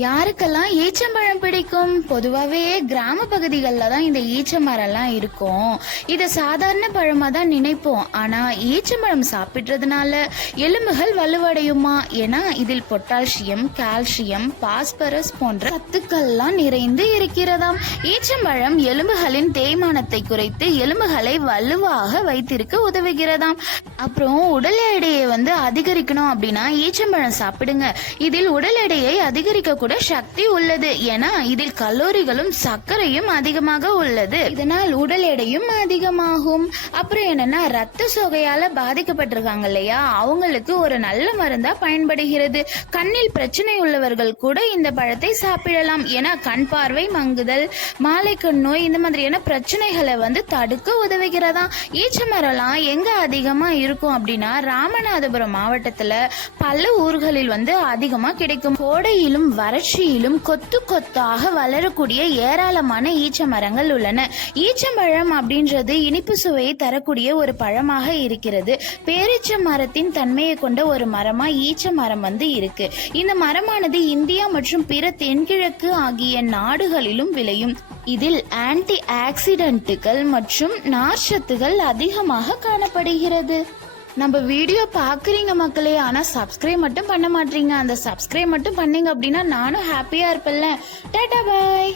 யாருக்கெல்லாம் ஈச்சம்பழம் பிடிக்கும்? பொதுவாகவே கிராம பகுதிகளில் தான் இந்த ஈச்ச மரம்லாம் இருக்கும். இதை சாதாரண பழமாக தான் நினைப்போம். ஆனால் ஈச்சம்பழம் சாப்பிட்றதுனால எலும்புகள் வலுவடையுமா? ஏன்னா இதில் பொட்டாசியம், கால்சியம், பாஸ்பரஸ் போன்ற சத்துக்கள்லாம் நிறைந்து இருக்கிறதாம். ஈச்சம்பழம் எலும்புகளின் தேய்மானத்தை குறைத்து எலும்புகளை வலுவாக வைத்திருக்க உதவுகிறதாம். அப்புறம் உடல் எடையை அதிகரிக்கணும் அப்படின்னா ஈச்சம்பழம் சாப்பிடுங்க. இதில் உடல் எடையை அதிகரிக்க கூட சக்தி உள்ளது. ஏன்னா இதில் கலோரிகளும் சர்க்கரையும் அதிகமாக உள்ளது. இதனால் உடல் எடையும் அதிகமாகும். அப்புறம் என்னன்னா ரத்த சோகையால பாதிக்கப்பட்டிருக்காங்க இல்லையா, அவங்களுக்கு ஒரு நல்ல மருந்தா பயன்படுகிறது. கண்ணில் பிரச்சனை உள்ளவர்கள் கூட இந்த பழத்தை சாப்பிடலாம். ஏன்னா கண் பார்வை மங்குதல், மாலைக்கண் நோய் இந்த மாதிரியான பிரச்சனைகளை தடுக்க உதவுகிறதா. ஈச்சமரம்லாம் எங்க அதிகமா இருக்கும் அப்படின்னா ராமநாதபுரம் மாவட்டத்துல பல ஊர்களில் அதிகமா கிடைக்கும். கோடையிலும் வறட்சியிலும் கொத்து கொத்தாக வளரக்கூடிய ஏராளமான ஈச்ச மரங்கள் உள்ளன. ஈச்சம்பழம் அப்படின்றது இனிப்பு சுவையை தரக்கூடிய ஒரு பழமாக இருக்கிறது. பேரீச்ச மரத்தின் தன்மையை கொண்ட ஒரு மரமா ஈச்ச மரம் இருக்கு. இந்த மரமானது இந்தியா மற்றும் பிற தென்கிழக்கு ஆகிய நாடுகளிலும் விளையும். இதில் ஆன்டி ஆக்சிடென்ட்டுகள் மற்றும் நார்ச்சத்துகள் அதிகமாக காணப்படுகிறது. நம்ம வீடியோ பார்க்குறீங்க மக்களே, ஆனால் சப்ஸ்கிரைப் மட்டும் பண்ண மாட்டீங்க. அந்த சப்ஸ்கிரைப் மட்டும் பண்ணீங்க அப்படின்னா நானும் ஹாப்பியாக இருப்பேன்ல. டாடா பாய்.